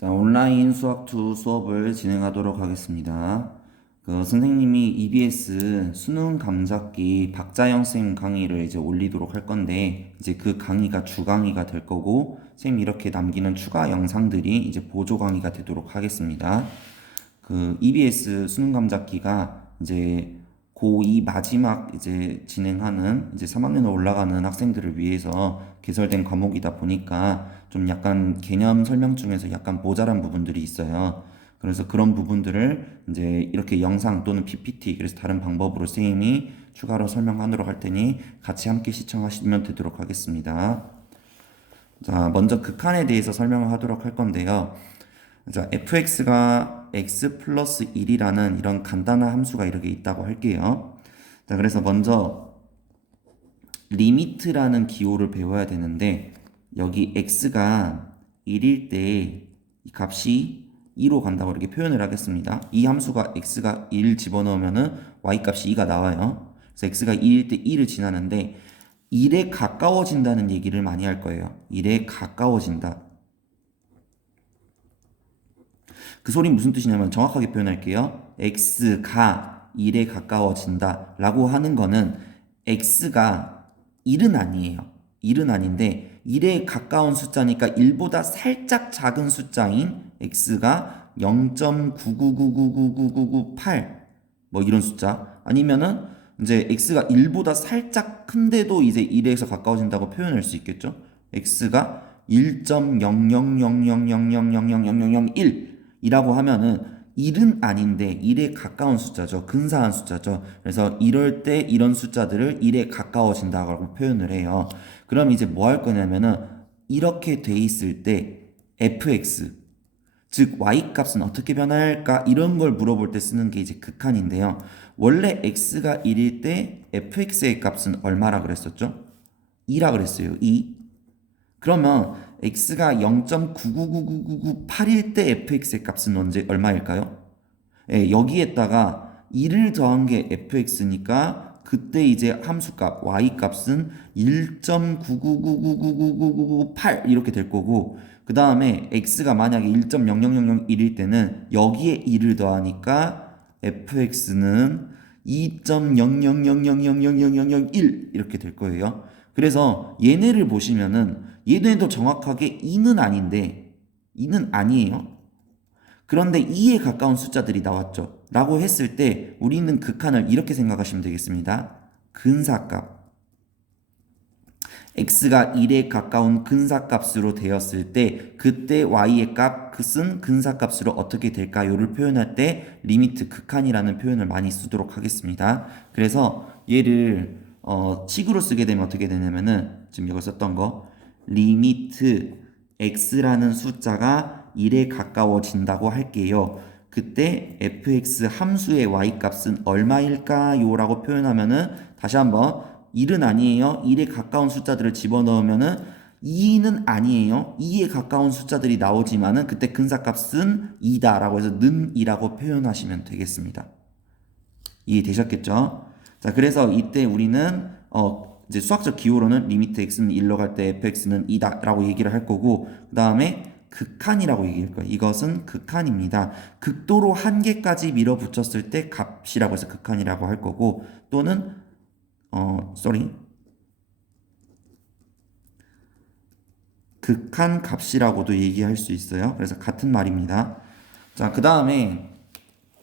자, 온라인 수학2 수업을 진행하도록 하겠습니다. 선생님이 EBS 수능 감잡기 박자영 쌤 강의를 이제 올리도록 할 건데, 이제 그 강의가 주 강의가 될 거고, 쌤 이렇게 남기는 추가 영상들이 이제 보조 강의가 되도록 하겠습니다. EBS 수능 감잡기가 이제 고2 마지막 이제 진행하는 이제 3학년에 올라가는 학생들을 위해서 개설된 과목이다 보니까 좀 약간 개념 설명 중에서 약간 모자란 부분들이 있어요. 그래서 그런 부분들을 이제 이렇게 영상 또는 PPT, 그래서 다른 방법으로 선생님이 추가로 설명하도록 할 테니 같이 함께 시청하시면 되도록 하겠습니다. 자, 먼저 극한에 대해서 설명을 하도록 할 건데요. 자, fx가 x 플러스 1이라는 이런 간단한 함수가 이렇게 있다고 할게요. 자, 그래서 먼저 리미트라는 기호를 배워야 되는데, 여기 x가 1일 때 이 값이 2로 간다고 이렇게 표현을 하겠습니다. 이 함수가 x가 1 집어넣으면은 y 값이 2가 나와요. 그래서 x가 2일 때 2를 지나는데 1에 가까워진다는 얘기를 많이 할 거예요. 1에 가까워진다. 그 소리 무슨 뜻이냐면 정확하게 표현할게요. x가 1에 가까워진다 라고 하는 거는 x가 1은 아니에요. 1은 아닌데 1에 가까운 숫자니까 1보다 살짝 작은 숫자인 x가 0.999999998 뭐 이런 숫자 아니면은 이제 x가 1보다 살짝 큰데도 이제 1에서 가까워진다고 표현할 수 있겠죠. x가 1.0000000000001 이라고 하면은 1은 아닌데 1에 가까운 숫자죠. 근사한 숫자죠. 그래서 이럴 때 이런 숫자들을 1에 가까워진다고 표현을 해요. 그럼 이제 뭐 할 거냐면은 이렇게 돼 있을 때 fx 즉 y 값은 어떻게 변할까 이런 걸 물어볼 때 쓰는 게 이제 극한인데요. 원래 x가 1일 때 fx의 값은 얼마라 그랬었죠? 2라 그랬어요. 2. 그러면 x가 0.9999998일 때 fx의 값은 언제 얼마일까요? 예, 여기에다가 2를 더한 게 fx니까 그때 이제 함수값 y 값은 1.999999998 이렇게 될 거고 그 다음에 x가 만약에 1.00001일 때는 여기에 2를 더하니까 fx는 2.00000000001 이렇게 될 거예요. 그래서 얘네를 보시면은 얘네도 정확하게 2는 아닌데 2는 아니에요. 그런데 2에 가까운 숫자들이 나왔죠. 라고 했을 때 우리는 극한을 이렇게 생각하시면 되겠습니다. 근사값. x가 1에 가까운 근사값으로 되었을 때 그때 y의 값은 근사값으로 어떻게 될까요를 표현할 때 리미트 극한이라는 표현을 많이 쓰도록 하겠습니다. 그래서 얘를 식으로 쓰게 되면 어떻게 되냐면은 지금 여기 썼던 거 리미트 x라는 숫자가 1에 가까워진다고 할게요. 그때 fx 함수의 y 값은 얼마일까요? 라고 표현하면은 다시 한번 1은 아니에요. 1에 가까운 숫자들을 집어넣으면은 2는 아니에요. 2에 가까운 숫자들이 나오지만은 그때 근사값은 2다 라고 해서 는 2라고 표현하시면 되겠습니다. 이해되셨겠죠? 자, 그래서 이때 우리는 이제 수학적 기호로는 리미트 x는 1로 갈 때 fx는 2다 라고 얘기를 할 거고 그 다음에 극한이라고 얘기할 거예요. 이것은 극한입니다. 극도로 한계까지 밀어붙였을 때 값이라고 해서 극한이라고 할 거고 또는 극한 값이라고도 얘기할 수 있어요. 그래서 같은 말입니다. 자, 그 다음에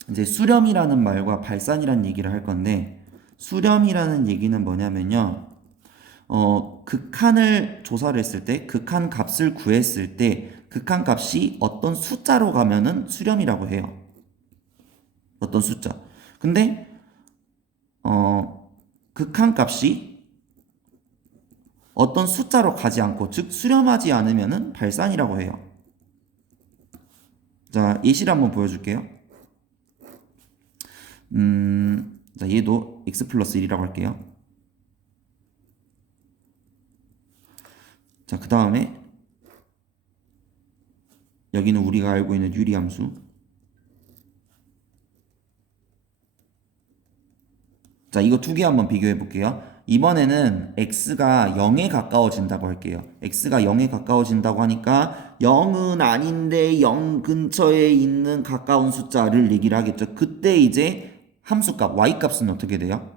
이제 수렴이라는 말과 발산이라는 얘기를 할 건데 수렴이라는 얘기는 뭐냐면요. 극한을 조사를 했을 때 극한 값을 구했을 때 극한 값이 어떤 숫자로 가면은 수렴이라고 해요. 어떤 숫자. 근데 극한 값이 어떤 숫자로 가지 않고 즉 수렴하지 않으면은 발산이라고 해요. 자, 예시를 한번 보여줄게요. 자, 얘도 x 플러스 1이라고 할게요. 자, 그 다음에 여기는 우리가 알고 있는 유리함수. 자, 이거 두 개 한번 비교해 볼게요. 이번에는 x가 0에 가까워진다고 할게요. x가 0에 가까워진다고 하니까 0은 아닌데 0 근처에 있는 가까운 숫자를 얘기를 하겠죠. 그때 이제 함수값 y값은 어떻게 돼요?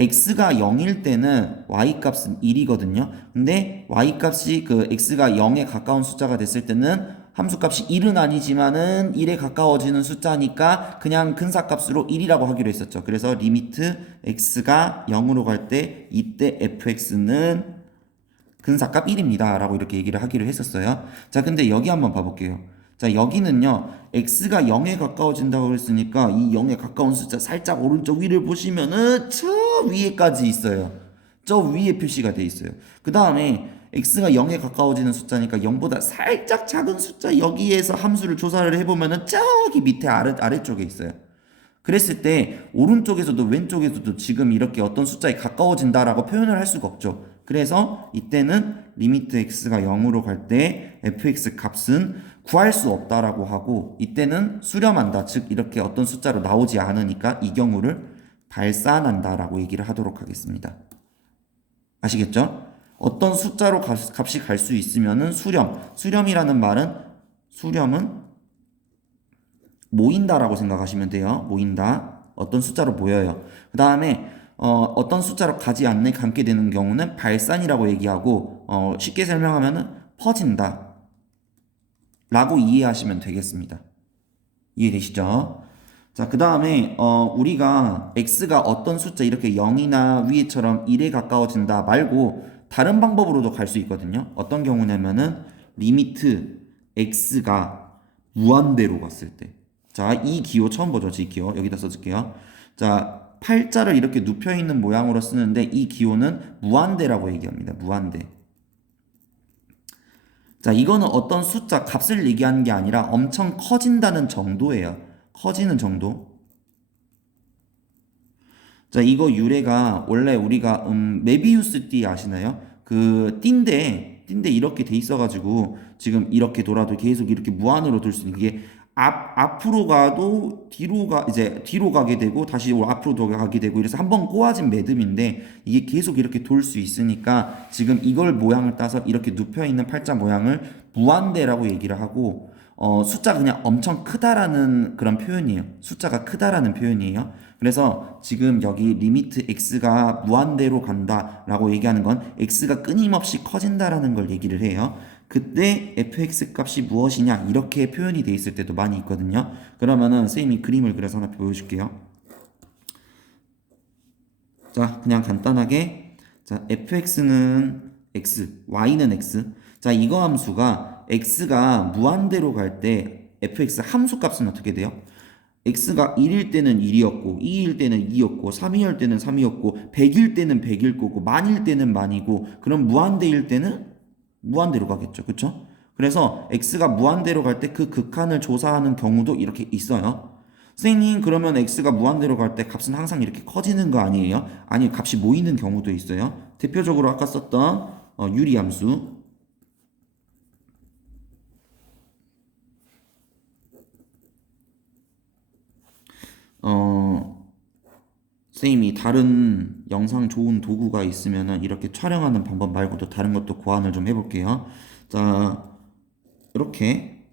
x가 0일 때는 y값은 1이거든요. 근데 y값이 그 x가 0에 가까운 숫자가 됐을 때는 함수값이 1은 아니지만은 1에 가까워지는 숫자니까 그냥 근사값으로 1이라고 하기로 했었죠. 그래서 리미트 x가 0으로 갈 때 이때 fx는 근사값 1입니다. 라고 이렇게 얘기를 하기로 했었어요. 자, 근데 여기 한번 봐볼게요. 자, 여기는요, x가 0에 가까워진다고 했으니까 이 0에 가까운 숫자 살짝 오른쪽 위를 보시면은 저 위에까지 있어요. 저 위에 표시가 돼 있어요. 그 다음에 x가 0에 가까워지는 숫자니까 0보다 살짝 작은 숫자 여기에서 함수를 조사를 해보면은 저기 밑에 아래쪽에 있어요. 그랬을 때 오른쪽에서도 왼쪽에서도 지금 이렇게 어떤 숫자에 가까워진다라고 표현을 할 수가 없죠. 그래서 이때는 리미트 x가 0으로 갈 때 fx 값은 구할 수 없다라고 하고 이때는 수렴한다. 즉 이렇게 어떤 숫자로 나오지 않으니까 이 경우를 발산한다라고 얘기를 하도록 하겠습니다. 아시겠죠? 어떤 숫자로 값이 갈 수 있으면은 수렴이라는 말은 수렴은 모인다라고 생각하시면 돼요. 모인다. 어떤 숫자로 모여요. 그 다음에 어떤 숫자로 가지 않는 감게 되는 경우는 발산이라고 얘기하고 쉽게 설명하면은 퍼진다 라고 이해하시면 되겠습니다. 이해되시죠? 자, 그 다음에 우리가 x가 어떤 숫자 이렇게 0이나 위에처럼 1에 가까워진다 말고 다른 방법으로도 갈 수 있거든요. 어떤 경우냐면은 리미트 x가 무한대로 갔을 때. 자, 이 기호 처음 보죠. 이 기호 여기다 써줄게요. 자, 팔자를 이렇게 눕혀 있는 모양으로 쓰는데 이 기호는 무한대라고 얘기합니다. 무한대. 자, 이거는 어떤 숫자 값을 얘기하는 게 아니라 엄청 커진다는 정도예요. 커지는 정도. 자, 이거 유래가 원래 우리가 메비우스 띠 아시나요? 그 띠인데 이렇게 돼 있어가지고 지금 이렇게 돌아도 계속 이렇게 무한으로 돌 수 있는 게 앞으로 가도 이제 뒤로 가게 되고 다시 앞으로 가게 되고 이래서 한번 꼬아진 매듭인데 이게 계속 이렇게 돌 수 있으니까 지금 이걸 모양을 따서 이렇게 눕혀 있는 팔자 모양을 무한대라고 얘기를 하고 숫자가 그냥 엄청 크다라는 그런 표현이에요. 숫자가 크다라는 표현이에요. 그래서 지금 여기 리미트 x가 무한대로 간다라고 얘기하는 건 x가 끊임없이 커진다라는 걸 얘기를 해요. 그때 fx 값이 무엇이냐 이렇게 표현이 돼 있을 때도 많이 있거든요. 그러면은 선생님이 그림을 그려서 하나 보여줄게요. 자, 그냥 간단하게 자 fx는 x, y는 x. 자, 이거 함수가 x가 무한대로 갈 때 fx 함수 값은 어떻게 돼요? x가 1일 때는 1이었고 2일 때는 2였고 3일 때는 3이었고 100일 때는 100일 거고 만일 때는 만이고 그럼 무한대일 때는 무한대로 가겠죠. 그쵸? 그래서 x가 무한대로 갈 때 그 극한을 조사하는 경우도 이렇게 있어요. 선생님 그러면 x가 무한대로 갈 때 값은 항상 이렇게 커지는 거 아니에요? 아니 값이 모이는 경우도 있어요. 대표적으로 아까 썼던 유리함수 선생님이 다른 영상 좋은 도구가 있으면은 이렇게 촬영하는 방법 말고도 다른 것도 고안을 좀 해볼게요. 자, 이렇게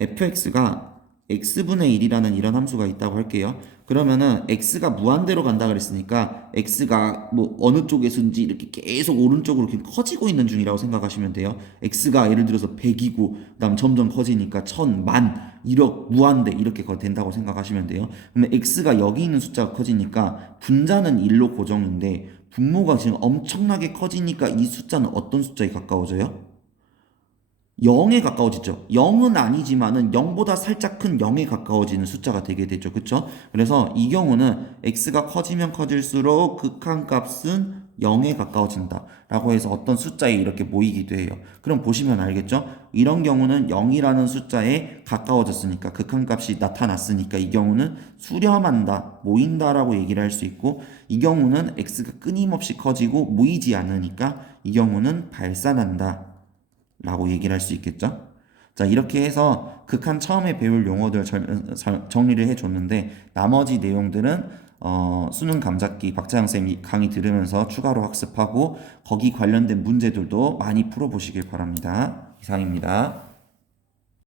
fx가 x분의 1이라는 이런 함수가 있다고 할게요. 그러면은 x가 무한대로 간다 그랬으니까 x가 뭐 어느 쪽에서인지 이렇게 계속 오른쪽으로 이렇게 커지고 있는 중이라고 생각하시면 돼요. x가 예를 들어서 100이고 그다음 점점 커지니까 1000, 만, 1억, 무한대 이렇게 된다고 생각하시면 돼요. 그러면 x가 여기 있는 숫자가 커지니까 분자는 1로 고정인데 분모가 지금 엄청나게 커지니까 이 숫자는 어떤 숫자에 가까워져요? 0에 가까워지죠. 0은 아니지만은 0보다 살짝 큰 0에 가까워지는 숫자가 되게 되죠. 그쵸? 그래서 이 경우는 x가 커지면 커질수록 극한값은 0에 가까워진다. 라고 해서 어떤 숫자에 이렇게 모이기도 해요. 그럼 보시면 알겠죠? 이런 경우는 0이라는 숫자에 가까워졌으니까 극한값이 나타났으니까 이 경우는 수렴한다, 모인다라고 얘기를 할 수 있고 이 경우는 x가 끊임없이 커지고 모이지 않으니까 이 경우는 발산한다. 라고 얘기를 할 수 있겠죠? 자, 이렇게 해서 극한 처음에 배울 용어들 정리를 해줬는데 나머지 내용들은 수능 감잡기 박자영 쌤 강의 들으면서 추가로 학습하고 거기 관련된 문제들도 많이 풀어보시길 바랍니다. 이상입니다.